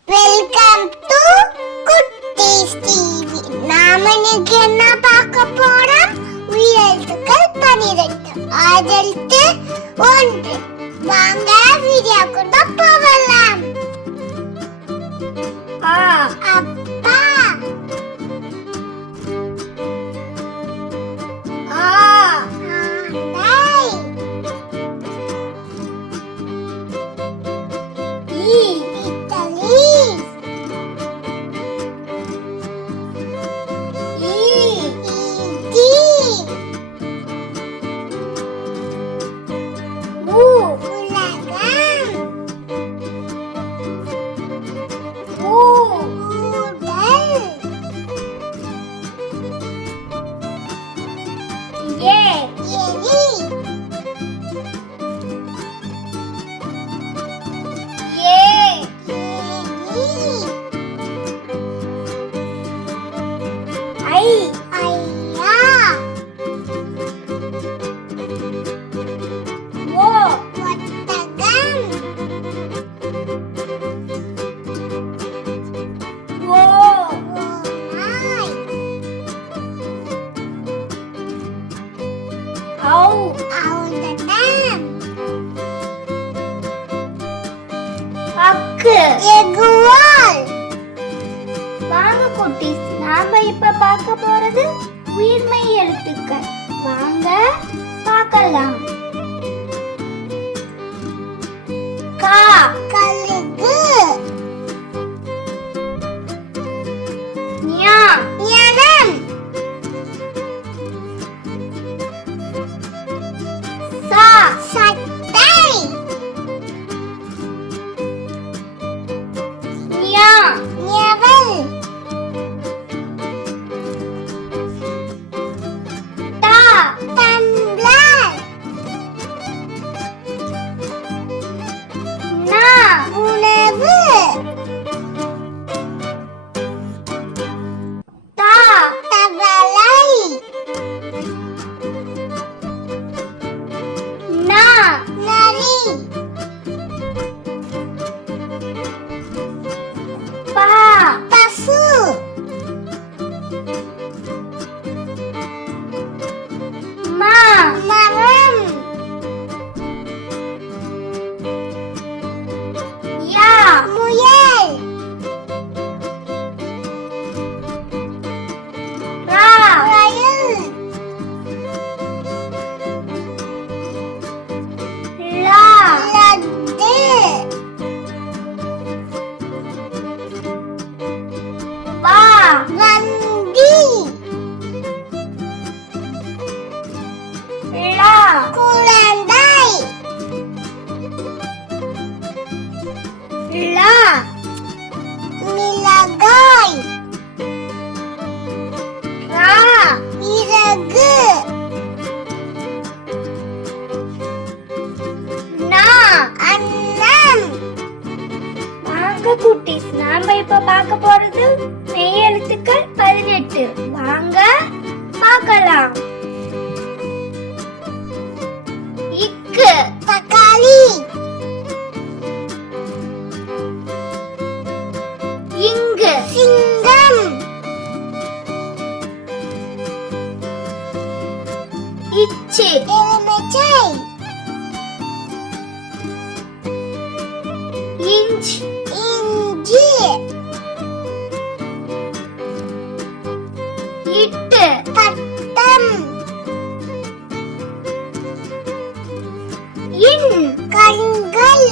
Welcome to குட்டீஸ் TV. நாம இன்னைக்கு என்ன பார்க்க போறோம்? உயிரெழுத்துக்கள் 12 அதெழுத்து 1. வாங்க வீடியோக்குள்ள போகலாம். அப்பா, வாங்க குட்டீஸ், நாம இப்ப பார்க்க போறது உயிர்மெய் எழுத்துக்கள். வாங்க பார்க்கலாம். கா, கழுகு. ஞா, ஞானம். சா, சட்டை. ஞா, ஞவல். டா, டம்ளர். நா, உணவு. தா, தவளை. நா, நரி. பா, பசு. மா, மரம். யா, முயல். ரா, ரயில். லா, லட்டு. வா, வண்டி. லா, குழந்தை. லா, மிளகாய். ரா, இறகு. நா, அன்னம். வாங்க குட்டீஸ், நாம இப்ப பார்க்க போறது மெய் எழுத்துக்கள் 18. வாங்க பார்க்கலாம். இக்கு, தக்காளி. இங்கு, சிங்கம். இச்சு, எலுமிச்சை. இஞ்ச், இஞ்சி. இட்டு, பட்டம். இன், கண்கள்.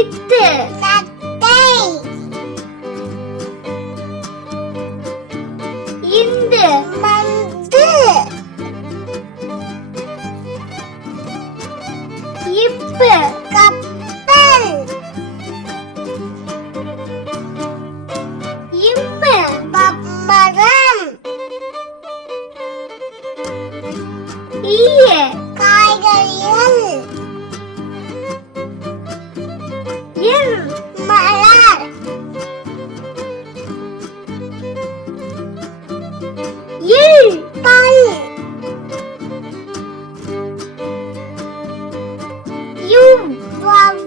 இத்து, நத்தை. இந்து, மந்து. இப்பு, கப்பல். இம்மு, பம்பரம். ஈய, காய்கறிகள். இர், மலர். இல், பல். யும், வவ்வால்.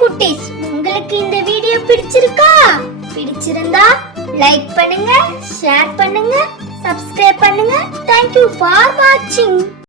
குட்டீஸ், உங்களுக்கு இந்த வீடியோ பிடிச்சிருக்கா? பிடிச்சிருந்தா லைக் பண்ணுங்க, ஷேர் பண்ணுங்க, சப்ஸ்கிரைப் பண்ணுங்க. Thank you for watching.